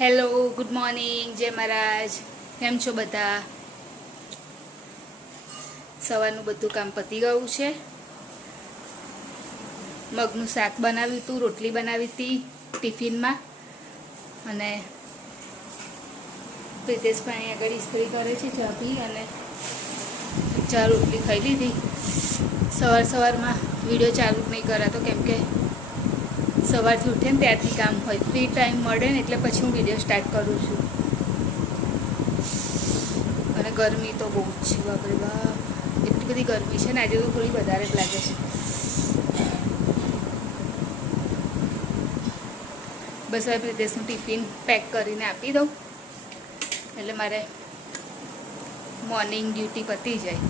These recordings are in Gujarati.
હેલો, ગુડ મોર્નિંગ, જય મહારાજ. કેમ છો બધા? સવારનું બધું કામ પતી ગયું છે. મગનું શાક બનાવ્યું હતું, રોટલી બનાવી હતી ટિફિનમાં, અને પ્રિતેશભાઈ આગળ ઇસ્ત્રી કરે છે. ચા પી અને ચા રોટલી ખાઈ લીધી. સવારમાં વિડીયો ચાલુ જ નહીં કરાતો, કેમ કે સવારથી ઉઠે ને ત્યારથી કામ હોય, ફ્રી ટાઈમ મળે ને એટલે પછી હું વિડીયો સ્ટાર્ટ કરું છું. અને ગરમી તો બહુ જ છે, બાપરે બાપ, એટલી બધી ગરમી છે ને આજે તો થોડી વધારે જ લાગે છે. બસ હવે પ્રિતેશનું ટિફિન પેક કરીને આપી દઉં એટલે મારે મોર્નિંગ ડ્યુટી પતી જાય.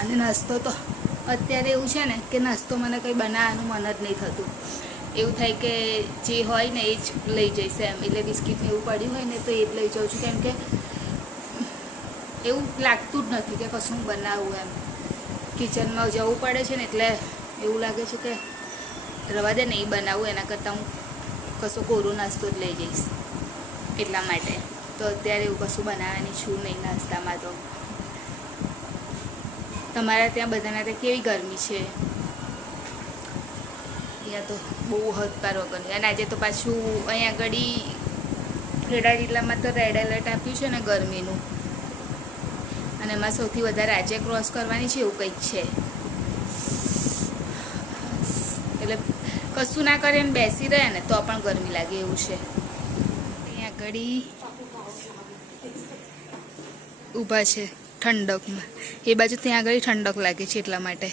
અને નાસ્તો તો અત્યારે એવું છે ને કે નાસ્તો મને કંઈ બનાવવાનું મન જ નહીં થતું. એવું થાય કે જે હોય ને એ જ લઈ જઈશ એમ, એટલે બિસ્કિટને એવું પડ્યું હોય ને તો એ જ લઈ જાઉં છું, કેમ કે એવું લાગતું જ નથી કે કશું બનાવવું એમ. કિચનમાં જવું પડે છે ને એટલે એવું લાગે છે કે રવા દે નહીં બનાવવું, એના કરતાં હું કશો કોરો નાસ્તો જ લઈ જઈશ. એટલા માટે તો અત્યારે એવું કશું બનાવવાની છું નહીં નાસ્તામાં. તો તમારા ત્યાં બધાના ત્યાં કેવી ગરમી છે? અહીંયા તો બહુ હદ પાર વગરની. અને આજે તો પાછું અહીંયા આગળ ખેડા જિલ્લામાં તો રેડ એલર્ટ આપ્યું છે ને ગરમીનું, અને એમાં સૌથી વધારે આજે ક્રોસ કરવાની છે એવું કંઈક છે. એટલે કશું ના કરે ને બેસી રહે ને તો પણ ગરમી લાગે એવું છે. અહીંયા આગળ ઊભા છે ઠંડકમાં, એ બાજુ ત્યાં આગળ ઠંડક લાગે છે એટલા માટે.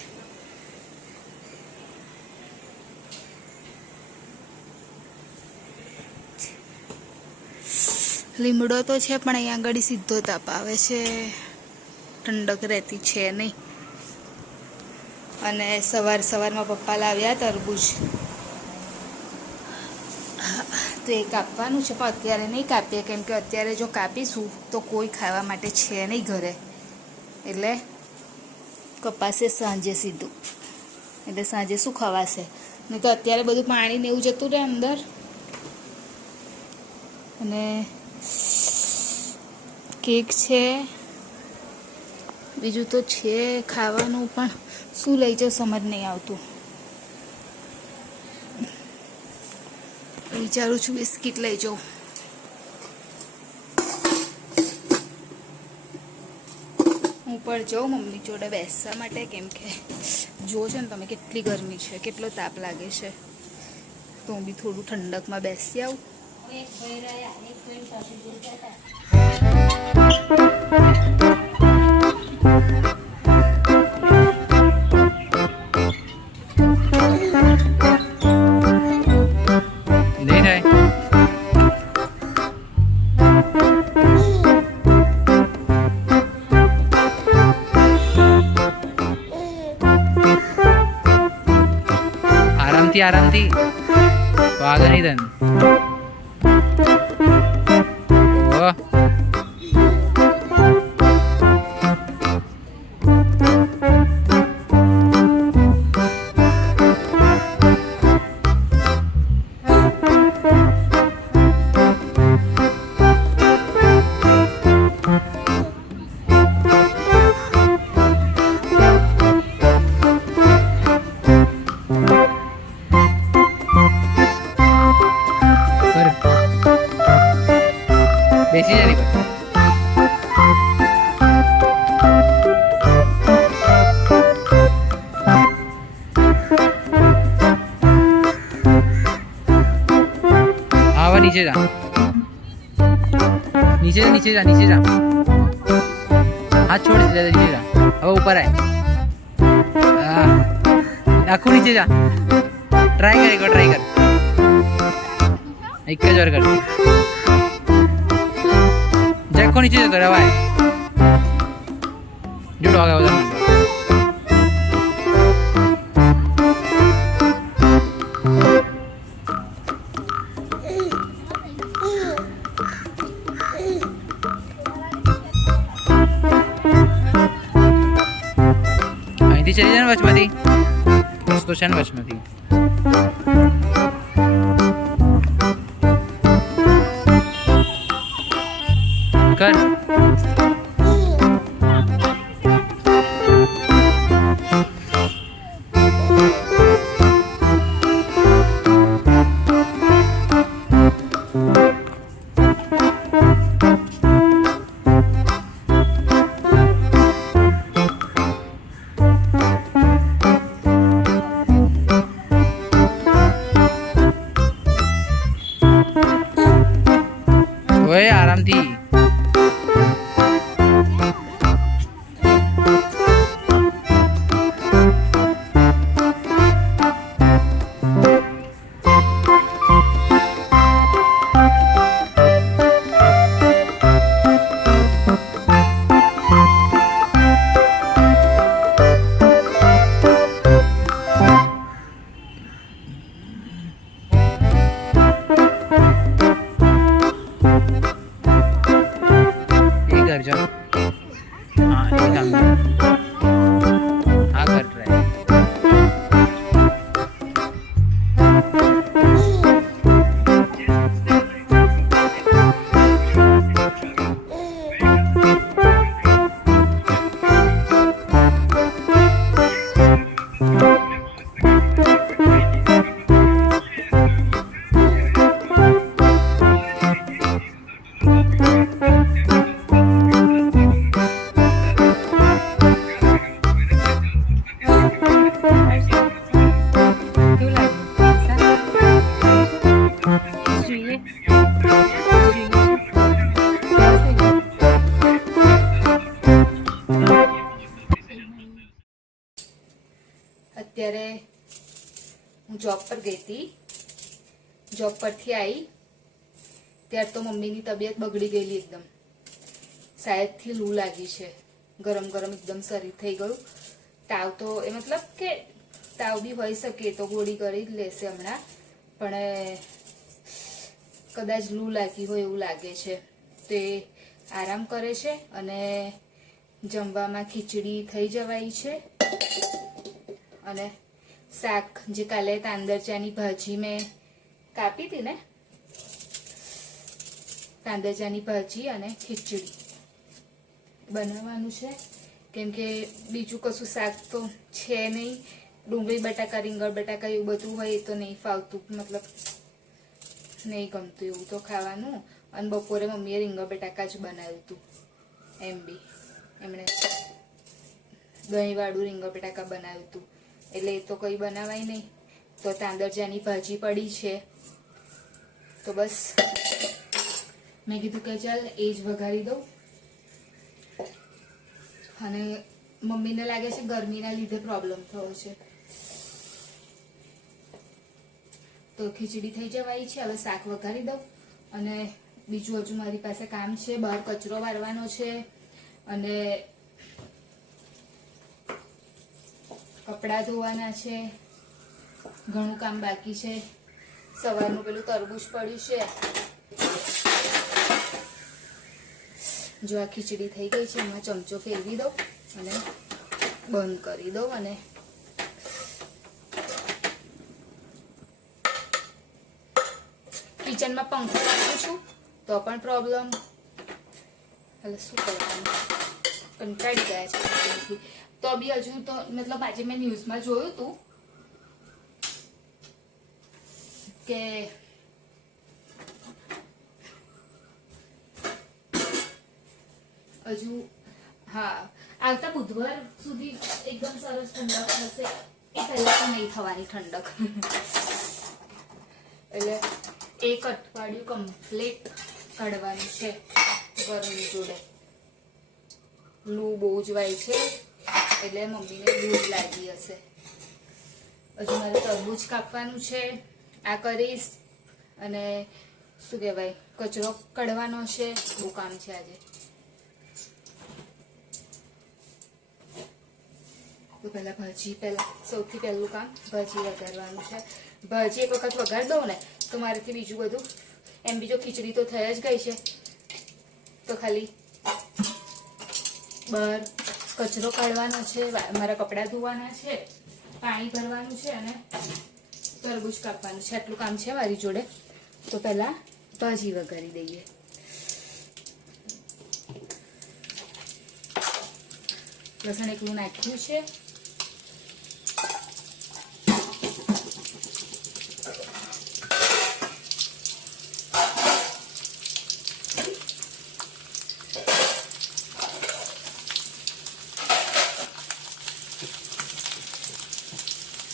લીમડો તો છે પણ અહીંયા આગળ સીધો તાપ આવે છે, ઠંડક રહેતી છે નહીં. અને સવારમાં પપ્પા લાવ્યા તરબૂચ, તો એ કાપવાનું છે, પણ અત્યારે નહીં કાપીએ, કેમ કે અત્યારે જો કાપીશું તો કોઈ ખાવા માટે છે નહીં ઘરે, એટલે કપાશે સાંજે સીધું. એટલે સાંજે શું ખવાશે? નહીં તો અત્યારે બધું પાણી ને એવું જતું રહે અંદર. અને કેક છે, બીજું તો છે ખાવાનું, પણ શું લઈ જાઉં સમજ નહીં આવતું. વિચારું છું બિસ્કિટ લઈ જાઉં. હું પણ જાઉં મમ્મી જોડે બેસવા માટે, કેમ કે જો છે ને તમે કેટલી ગરમી છે, કેટલો તાપ લાગે છે, તો હું બી થોડું ઠંડકમાં બેસી આવું. આરામથી વાગે નહીં તને. બેસી જાય આવા નીચે જા, નીચે જા હાથ છોડ દે, નીચે જા. હવે ઉપર આય, આખું નીચે જા. ટ્રાય કર એક જ વાર કર. देखो नीचे जतो रवाय जुड़ो आ गया उधर ખીચડી છે ને વચમાંથી રસ્તો છે ને વચમાંથી કર ઓય આરામથી કરજો હા એ કામ આ કર ટ્રાય અત્યારે હું જોબ પર ગઈ હતી. જોબ પરથી આવી ત્યાર તો મમ્મીની તબિયત બગડી ગયેલી એકદમ. શાયદથી લૂ લાગી છે. ગરમ ગરમ એકદમ શરીર થઈ ગયું. તાવ તો એ મતલબ કે તાવ બી હોઈ શકે તો ગોળી કરી જ લેશે હમણાં, પણ કદાચ લૂ લાગી હોય એવું લાગે છે. તે આરામ કરે છે અને જમવામાં ખીચડી થઈ જવાય છે અને શાક જે કાલે તાંદરજાની ભાજી મેં કાપી હતી ને, તાંદરજાની ભાજી અને ખીચડી બનાવવાનું છે. કેમ કે બીજું કશું શાક તો છે નહીં. ડુંગળી બટાકા રીંગણ બટાકા એવું બધું હોય તો નહીં ફાવતું, મતલબ નહીં ગમતું એવું તો ખાવાનું. અને બપોરે મમ્મીએ રીંગણ બટાકા જ બનાવ્યું હતું. એમ બી એમણે દહીંવાળું રીંગણ બટાકા બનાવ્યું હતું, એટલે એ તો કંઈ બનાવાય નહીં. તો તાંદરજાની ભાજી પડી છે તો બસ મેં કીધું કે ચાલ એ જ વઘારી દઉં. અને મમ્મીને લાગે છે ગરમીના લીધે પ્રોબ્લેમ થયો છે. તો ખીચડી થઈ જવાય છે. હવે શાક વઘારી દઉં અને બીજું હજુ મારી પાસે કામ છે. બહાર કચરો વાળવાનો છે અને કપડાં ધોવાના છે. ઘણું કામ બાકી છે. સવારનું પેલું તરબૂચ પડ્યું છે. જો આ ખીચડી થઈ ગઈ છે, એમાં ચમચો ફેરવી દઉં અને બંધ કરી દઉં. અને કિચનમાં પંખો રાખું છું તો પણ પ્રોબ્લેમ. એટલે શું કરવાનું, કંટાળી ગયા છે. તો બી હજુ તો મતલબ આજે મેં ન્યૂઝમાં જોયું હતું કે હજુ હા આવતા બુધવાર સુધી એકદમ સરસ ઠંડક થશે. એ પહેલા તો નહીં થવાની ઠંડક. એટલે એક અઠવાડિયું કમ્પ્લીટ કાઢવાનું છે ગરમી જોડે. લૂ બહુ જ વાય છે એટલે મમ્મીને લૂ જ લાગી હશે. હજુ મારે તરબૂચ કાપવાનું છે, આ કરીશ. અને શું કહેવાય, કચરો કાઢવાનો છે. બહુ કામ છે આજે. તો પહેલાં ભાજી, સૌથી પહેલું કામ ભાજી વઘારવાનું છે. ભાજી એક વખત વઘાર દઉં ને તો મારેથી બીજું બધું એમ બીજો ખીચડી તો થઈ જ ગઈ છે. તો ખાલી બહાર કચરો કાઢવાનો છે, મારા કપડાં ધોવાના છે, પાણી ભરવાનું છે અને તરબૂચ કાપવાનું છે. આટલું કામ છે મારી જોડે. તો પહેલાં ભાજી વઘારી દઈએ. લસણ એકલું નાખ્યું છે.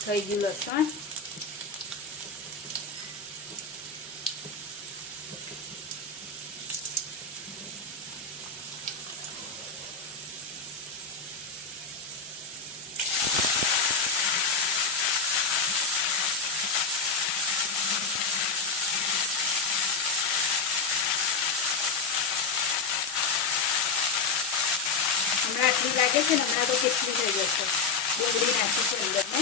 થઈ ગયું લસણ. હમણાં આટલી લાગે છે ને, હમણાં તો કેટલી થઈ જશે. ડુંગળી નાખી છે અંદર ને.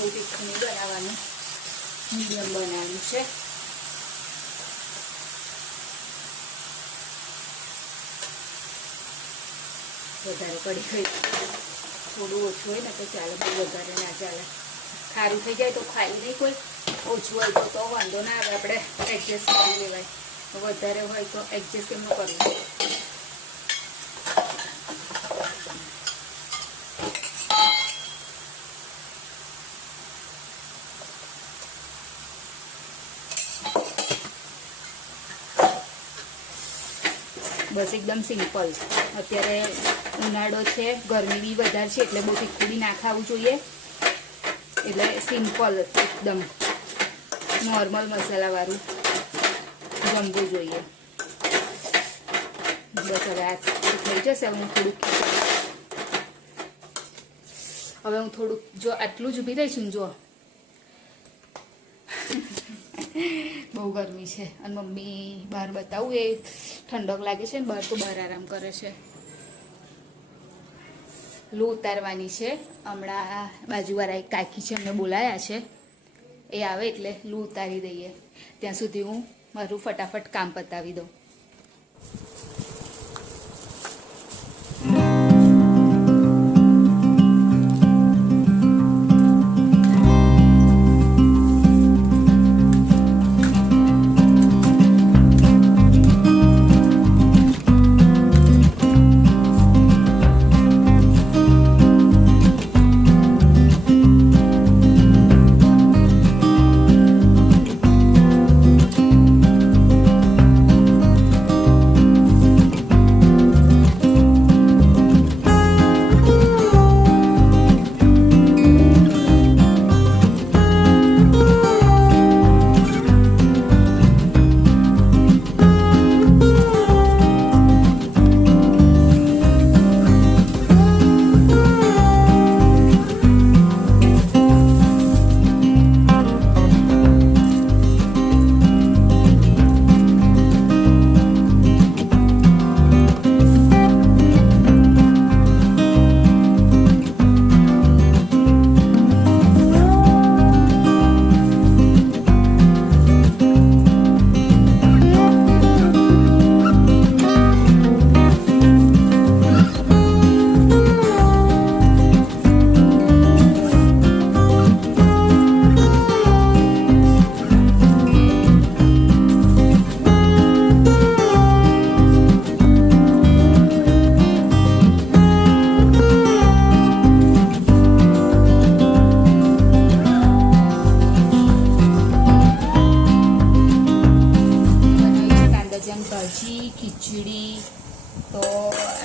બહુ તીખું નહીં બનાવવાનું, મીડિયમ બનાવવાનું છે. વધારે કઢી ખાઈ થોડું ઓછું હોય ને તો ચાલે, બહુ વધારે ના ચાલે. ખારું થઈ જાય તો ખાઈ નહીં કોઈ, ઓછું હોય તો વાંધો ના આવે, આપણે એડજસ્ટ કરી લેવાય. વધારે હોય તો એડજસ્ટ કેમ ન કરવું. બસ એકદમ સિમ્પલ. અત્યારે ઉનાળો છે, ગરમી બી વધારે છે, એટલે બહુ તીખું બી ના ખાવું જોઈએ. એટલે સિમ્પલ એકદમ નોર્મલ મસાલાવાળું જમવું જોઈએ. બસ હવે આ થઈ જશે. હવે હું થોડુંક જો આટલું જ ઊભી રહીશું ને. જો બહુ ગરમી છે અને મમ્મી બહાર બતાવું એ ઠંડક લાગે છે ને બહાર, તો બહાર આરામ કરે છે. લૂ ઉતારવાની છે. હમણાં બાજુવાળા એક કાકી છે, એમને બોલાયા છે. એ આવે એટલે લૂ ઉતારી દઈએ. ત્યાં સુધી હું મારું ફટાફટ કામ પતાવી દઉં.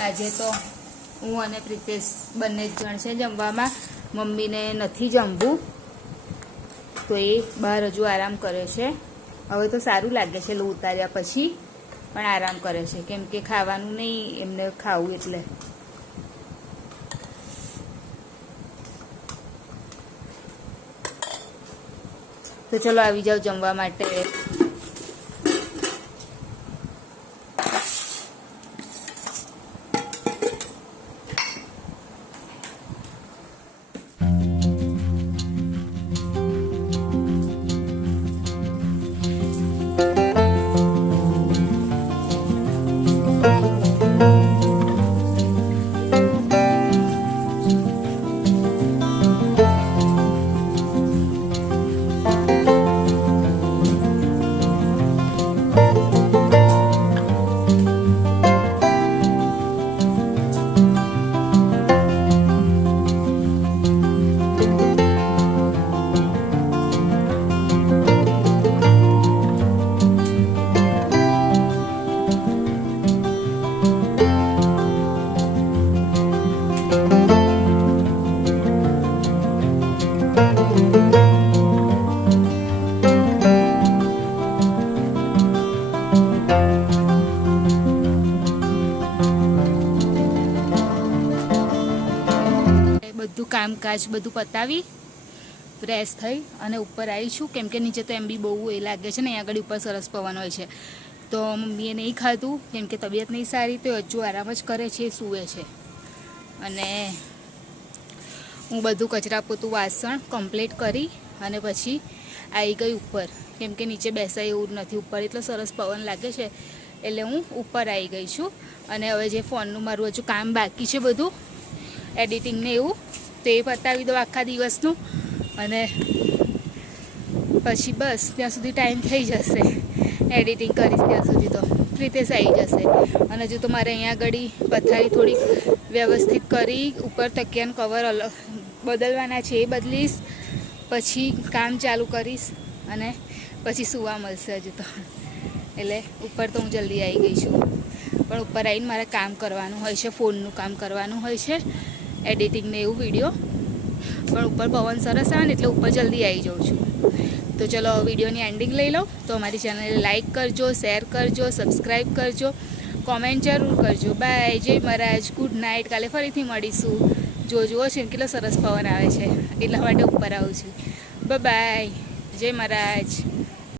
આજે તો હું અને પ્રિતેશ બંને જ જણ છે જમવામાં. મમ્મીને નથી જમવું તો એ બહાર હજુ આરામ કરે છે. હવે તો સારું લાગે છે લોહી ઉતાર્યા પછી, પણ આરામ કરે છે કેમ કે ખાવાનું નહીં એમને ખાવું એટલે. તો ચલો આવી જાઓ જમવા માટે. બધું કામકાજ બધું પતાવી ફ્રેશ થઈ અને ઉપર આવી છું કેમ કે નીચે તો એમ બી બહુ એ લાગે છે ને, અહીંયા આગળ ઉપર સરસ પવન હોય છે. તો મમ્મીએ નહીં ખાધું કેમ કે તબિયત નહીં સારી, તો હજુ આરામ જ કરે છે, સૂવે છે. અને હું બધું કચરા પોતું વાસણ કમ્પ્લીટ કરી અને પછી આવી ગઈ ઉપર કેમ કે નીચે બેસાય એવું નથી. ઉપર એટલો સરસ પવન લાગે છે એટલે હું ઉપર આવી ગઈ છું. અને હવે જે ફોનનું મારું હજુ કામ બાકી છે બધું એડિટિંગને એવું, તો એ પતાવી દો આખા દિવસનું. અને પછી બસ ત્યાં સુધી ટાઈમ થઈ જશે, એડિટિંગ કરીશ ત્યાં સુધી તો પ્રીતેશ આવી જશે. અને હજુ તો મારે અહીંયા આગળ પથારી થોડીક વ્યવસ્થિત કરી ઉપર તકિયાનું કવર અલગ બદલવાના છે, એ બદલીશ, પછી કામ ચાલુ કરીશ અને પછી સૂવા મળશે હજુ તો. એટલે ઉપર તો હું જલ્દી આવી ગઈ છું, પણ ઉપર આવીને મારે કામ કરવાનું હોય છે, ફોનનું કામ કરવાનું હોય છે, એડિટિંગને એવું વિડીયો. પણ ઉપર પવન સરસ આવે ને એટલે ઉપર જલ્દી આવી જાઉં છું. તો ચલો વિડીયોની એન્ડિંગ લઈ લો. તો અમારી ચેનલને લાઇક કરજો, શેર કરજો, સબસ્ક્રાઈબ કરજો, કોમેન્ટ જરૂર કરજો. બાય, જય મહારાજ, ગુડ નાઇટ. કાલે ફરીથી મળીશું. જુઓ છે કેટલો સરસ પવન આવે છે એટલા માટે ઉપર આવું છું. બાય, જય મહારાજ.